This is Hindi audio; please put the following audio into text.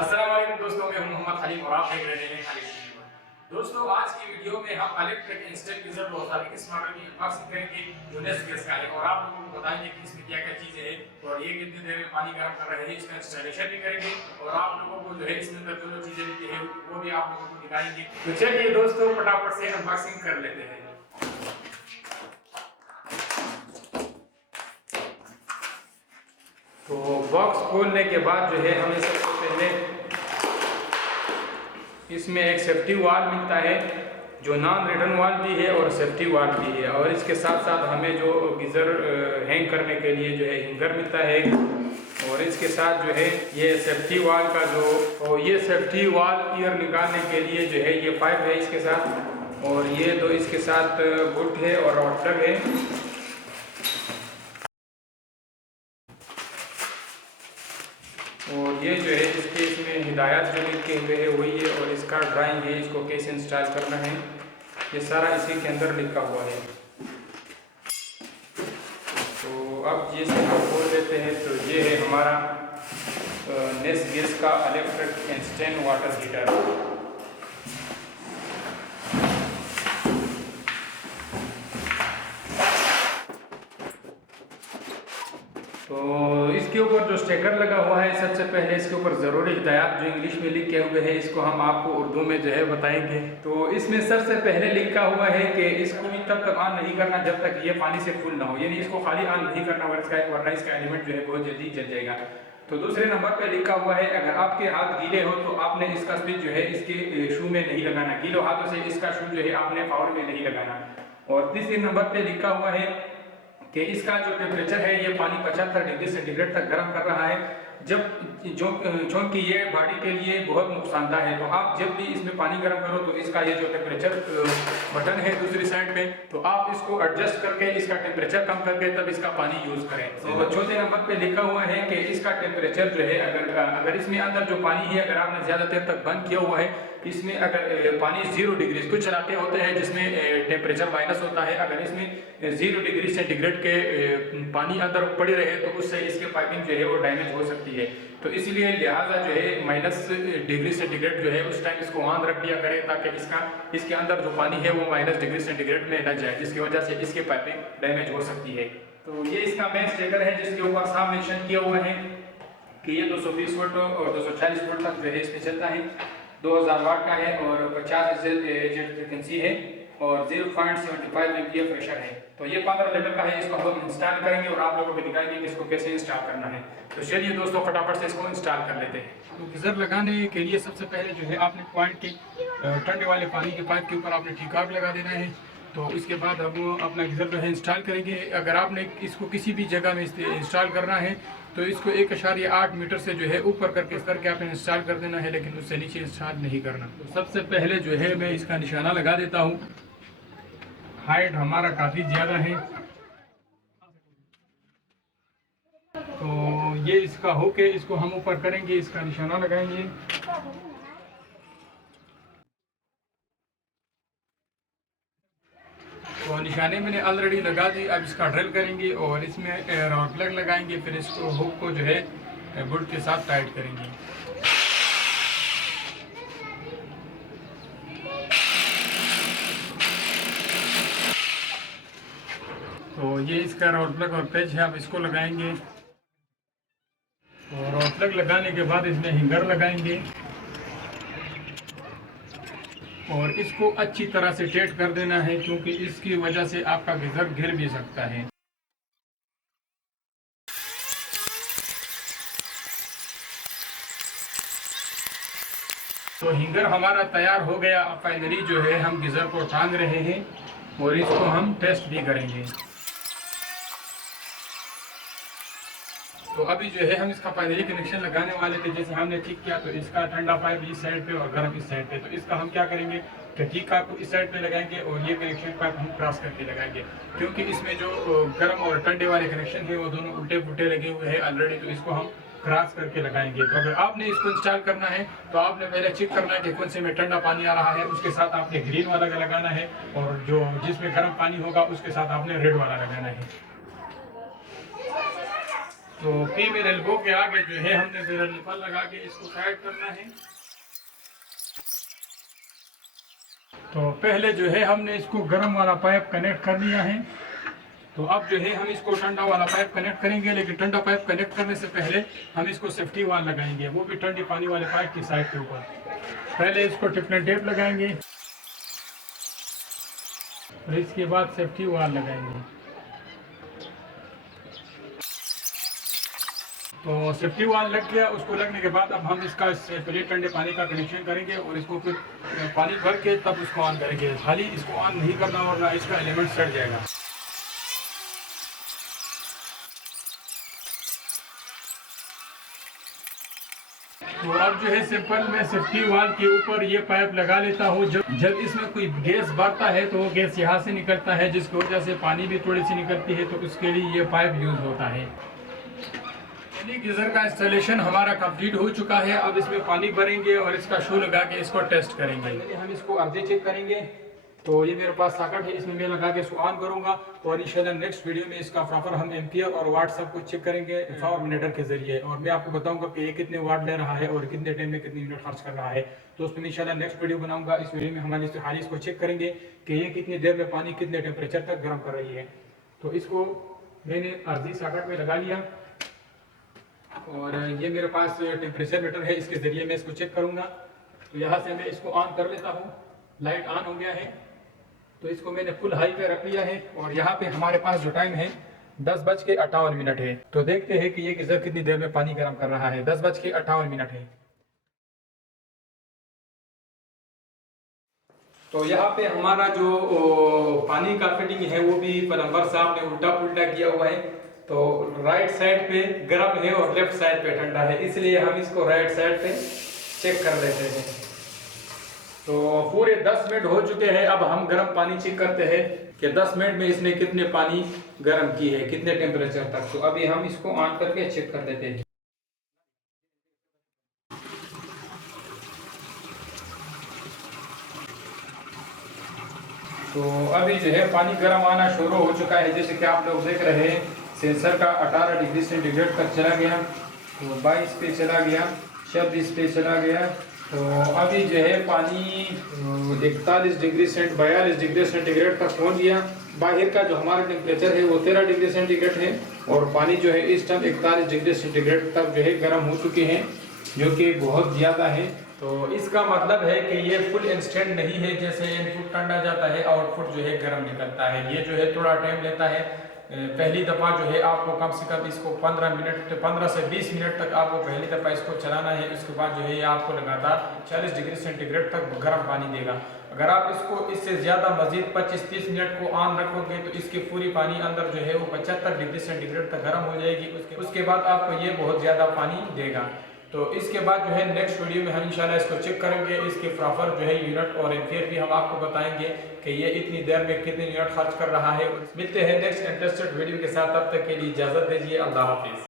अस्सलाम वालेकुम दोस्तों, मैं हूं मोहम्मद खलील और आप देख रहे हैं खलील टीवी पर। दोस्तों, आज की वीडियो में हम इलेक्ट्रिक इंस्टेंट गीजर 2021 मॉडल की अनबॉक्सिंग करेंगे जो नेस्ट गैस का है और आप लोगों को बताएंगे कि इसमें क्या क्या चीजें हैं और ये कितनी देर में पानी गर्म कर रहे हैं, इसका इंस्टॉलेशन भी करेंगे और आप लोगों को जो है इसमें अंदर जो चीजें लेती है वो भी आप लोगों को दिखाएंगे। तो चलिए दोस्तों, फटाफट से अनबॉक्सिंग कर लेते हैं। तो बॉक्स खोलने के बाद जो है हमें सबसे पहले इसमें एक सेफ्टी वाल मिलता है जो नॉन रिटर्न वाल भी है और सेफ्टी वाल भी है, और इसके साथ साथ हमें जो गीज़र हैंग करने के लिए जो है हैंगर मिलता है, और इसके साथ जो है ये सेफ्टी वाल का जो और ये सेफ्टी वाल ईयर निकालने के लिए जो है ये पाइप है इसके साथ, और ये दो इसके साथ बुट है और रॉड प्लग है। और ये जो है इसके इसमें हिदायत जो लिखे हुए है वही है, और इसका ड्राइंग है, इसको कैसे इंस्टॉल करना है ये सारा इसी के अंदर लिखा हुआ है। तो अब ये सब खोल लेते हैं। तो ये है हमारा नेस्ट गैस का इलेक्ट्रिक इंस्टेंट वाटर हीटर। तो इसके ऊपर जो स्टिकर लगा हुआ है, सबसे पहले इसके ऊपर ज़रूरी हिदायत जो इंग्लिश में लिखे हुए हैं इसको हम आपको उर्दू में जो है बताएंगे। तो इसमें सबसे पहले लिखा हुआ है कि इसको तब तक ऑन नहीं करना जब तक ये पानी से फुल ना हो, यानी इसको खाली ऑन नहीं करना वरना इसका एलिमेंट जो है बहुत जल्दी जल जाएगा। तो दूसरे नंबर पे लिखा हुआ है अगर आपके हाथ गीले हो तो आपने इसका स्विच जो है इसके शू में नहीं लगाना, गीले हाथों से इसका शू जो है आपने पावर में नहीं लगाना। और तीसरे नंबर पे लिखा हुआ है कि इसका जो टेम्परेचर है ये पानी 75 डिग्री सेंटीग्रेड तक गर्म कर रहा है, जब चूँकि ये बॉडी के लिए बहुत नुकसानदायक है। तो आप जब भी इसमें पानी गर्म करो तो इसका ये जो टेम्परेचर बटन है दूसरी साइड पे, तो आप इसको एडजस्ट करके इसका टेम्परेचर कम करके तब इसका पानी यूज़ करें। तो चौथे नंबर पे लिखा हुआ है कि इसका टेम्परेचर जो है अगर इसमें अंदर जो पानी है अगर आपने ज़्यादा देर तक बंद किया हुआ है, इसमें अगर पानी 0 डिग्री, कुछ इलाके होते हैं जिसमें टेम्परेचर माइनस होता है, अगर इसमें 0 डिग्री सेंटीग्रेड के पानी अंदर पड़ी रहे तो उससे इसके पाइपिंग जो है वो डैमेज हो सकती है। तो इसलिए लिहाजा जो है माइनस डिग्री सेंटीग्रेड जो है उस टाइम इसको ऑन रख दिया करें ताकि इसके अंदर जो पानी है वो माइनस डिग्री सेंटीग्रेड में न जाए, जिसकी वजह से इसके पाइपिंग डैमेज हो सकती है। तो ये इसका मेन स्टिकर है जिसके ऊपर साफ मेंशन किया हुआ है कि ये 220 वोल्ट और 240 वोल्ट तक जो है इसमें चलता है, 2000 वाट का है और 50 जेट फ्रिक्वेंसी है और 0.75 एम्पीयर प्रेशर है। तो ये 15 लीटर का है, इसको हम इंस्टॉल करेंगे और आप लोगों को दिखाएंगे कि इसको कैसे इंस्टॉल करना है। तो चलिए दोस्तों, फटाफट से इसको इंस्टॉल कर लेते हैं। तो गीज़र लगाने के लिए सबसे पहले जो है आपने पॉइंट के ठंडे वाले पानी के पाइप के ऊपर आपने टी कॉर्ड लगा देना है। तो इसके बाद अब अपना गीज़र जो है इंस्टॉल करेंगे। अगर आपने इसको किसी भी जगह में इंस्टॉल करना है तो इसको 1.8 मीटर से जो है ऊपर करके इस करके आपने इंस्टॉल कर देना है, लेकिन उससे नीचे इंस्टॉल नहीं करना। तो सबसे पहले जो है मैं इसका निशाना लगा देता हूँ। हाइट हमारा काफ़ी ज़्यादा है, तो ये इसका होके इसको हम ऊपर करेंगे, इसका निशाना लगाएंगे। तो निशाने मैंने ऑलरेडी लगा दी। अब इसका ड्रिल करेंगे और इसमें राउंड प्लग लगाएंगे, फिर इसको हुक को जो है बुट के साथ टाइट करेंगे। तो ये इसका राउंड प्लग और पेच है, अब इसको लगाएंगे और राउंड प्लग लगाने के बाद इसमें हैंगर लगाएंगे और इसको अच्छी तरह से टाइट कर देना है, क्योंकि इसकी वजह से आपका गीज़र गिर भी सकता है। तो हैंगर हमारा तैयार हो गया। अब फाइनली जो है हम गीज़र को टांग रहे हैं और इसको हम टेस्ट भी करेंगे। तो अभी जो है हम इसका फाइनली कनेक्शन लगाने वाले थे। जैसे हमने ठीक किया तो इसका ठंडा पाइप इस साइड पे और गर्म इस साइड पे, तो इसका हम क्या करेंगे कि ठीक को इस साइड पे लगाएंगे और ये कनेक्शन पाइप हम क्रॉस करके लगाएंगे, क्योंकि इसमें जो गर्म और ठंडे वाले कनेक्शन है वो दोनों उल्टे पुल्टे लगे हुए हैं ऑलरेडी, तो इसको हम क्रॉस करके लगाएंगे। तो अगर आपने इसको इंस्टॉल करना है तो आपने पहले चेक करना है कि कौन से में ठंडा पानी आ रहा है, उसके साथ आपने ग्रीन वाला लगाना है, और जो जिसमें गर्म पानी होगा उसके साथ आपने रेड वाला लगाना है। तो फीमेल एल्बो के आगे जो है हमने फिर निपल लगा के इसको टाइट करना है। तो पहले जो है हमने इसको गर्म वाला पाइप कनेक्ट कर लिया है। तो अब जो है हम इसको ठंडा वाला पाइप कनेक्ट करेंगे, लेकिन ठंडा पाइप कनेक्ट करने से पहले हम इसको सेफ्टी वाल लगाएंगे, वो भी ठंडी पानी वाले पाइप की साइड के ऊपर। पहले इसको टिफिन टेप लगाएंगे और इसके बाद सेफ्टी वाल लगाएंगे। तो सेफ्टी वाल लग गया, उसको लगने के बाद अब हम इसका पहले ठंडे पानी का कनेक्शन करेंगे और इसको फिर पानी भर के तब उसको ऑन करेंगे। खाली इसको ऑन नहीं करना वरना इसका एलिमेंट सड़ जाएगा। तो अब जो है सिंपल मैं सेफ्टी वाल के ऊपर ये पाइप लगा लेता हूँ। जब इसमें कोई गैस बढ़ता है तो वो गैस यहाँ से निकलता है, जिसकी वजह से पानी भी थोड़ी सी निकलती है, तो उसके लिए ये पाइप यूज होता है। गीजर का इंस्टॉलेशन हमारा कंप्लीट हो चुका है। अब इसमें पानी भरेंगे और इसका शू लगा के इसको टेस्ट करेंगे। हम इसको अर्जे चेक करेंगे। तो ये मेरे पास सॉकेट है, इसमें मैं लगा के इसको ऑन करूंगा और इंशाल्लाह नेक्स्ट वीडियो में इसका प्रॉपर हम एम्पियर और वाट सब कुछ चेक करेंगे पावर के जरिए, और मैं आपको बताऊंगा कि ये कितने वाट ले रहा है और कितने टाइम में कितनी यूनिट खर्च कर रहा है। तो उसमें इंशाल्लाह नेक्स्ट वीडियो बनाऊंगा। इस वीडियो में हमारे खाली इसको चेक करेंगे कि ये कितनी देर में पानी कितने टेम्परेचर तक गर्म कर रही है। तो इसको मैंने अर्जी सॉकेट में लगा लिया और ये मेरे पास टेम्परेचर मीटर है, इसके जरिए मैं इसको चेक करूंगा। तो यहाँ से मैं इसको ऑन कर लेता हूँ। लाइट ऑन हो गया है, तो इसको मैंने फुल हाई पे रख लिया है और यहाँ पे हमारे पास जो टाइम है 10:58 है। तो देखते हैं कि ये गीजर कितनी देर में पानी गर्म कर रहा है। 10:58 है। तो यहाँ पे हमारा जो पानी का फिटिंग है वो भी प्लम्बर साहब ने उल्टा पुल्टा किया हुआ है। तो राइट साइड पे गर्म है और लेफ्ट साइड पे ठंडा है, इसलिए हम इसको राइट साइड पे चेक कर लेते हैं। तो पूरे 10 मिनट हो चुके हैं। अब हम गर्म पानी चेक करते हैं कि 10 मिनट में इसने कितने पानी गर्म की है, कितने टेम्परेचर तक। तो अभी हम इसको ऑन करके चेक कर लेते हैं। तो अभी जो है पानी गर्म आना शुरू हो चुका है, जैसे कि आप लोग देख रहे हैं। सेंसर का 18 डिग्री सेंटीग्रेड तक चला गया, तो 22 पे चला गया, 26 पे चला गया। तो अभी जो है पानी 42 डिग्री 42 डिग्री सेंटीग्रेड तक पहुंच गया। बाहर का जो हमारा टेम्परेचर है वो 13 डिग्री सेंटीग्रेड है और पानी जो है इस टाइम 41 डिग्री सेंटीग्रेड तक जो है गर्म हो चुके हैं, जो कि बहुत ज़्यादा है। तो इसका मतलब है कि ये फुल इंस्टेंट नहीं है, जैसे इनपुट ठंडा जाता है आउटपुट जो है गर्म निकलता है। ये जो है थोड़ा टाइम लेता है। पहली दफ़ा जो है आपको कम से कम इसको 15 से 20 मिनट तक आपको पहली दफ़ा इसको चलाना है। उसके बाद जो है ये आपको लगातार 40 डिग्री सेंटीग्रेड तक गर्म पानी देगा। अगर आप इसको इससे ज़्यादा मजीद 25-30 मिनट को ऑन रखोगे तो इसकी पूरी पानी अंदर जो है वो 75 डिग्री सेंटीग्रेड तक गर्म हो जाएगी। उसके बाद आपको ये बहुत ज़्यादा पानी देगा। तो इसके बाद जो है नेक्स्ट वीडियो में हम इंशाल्लाह इसको चेक करेंगे। इसके प्रॉपर जो है यूनिट और एम्पियर भी हम आपको बताएंगे कि ये इतनी देर में कितनी यूनिट खर्च कर रहा है। मिलते हैं नेक्स्ट इंटरेस्टेड वीडियो के साथ, तब तक के लिए इजाज़त दीजिए। अल्लाह हाफिज़।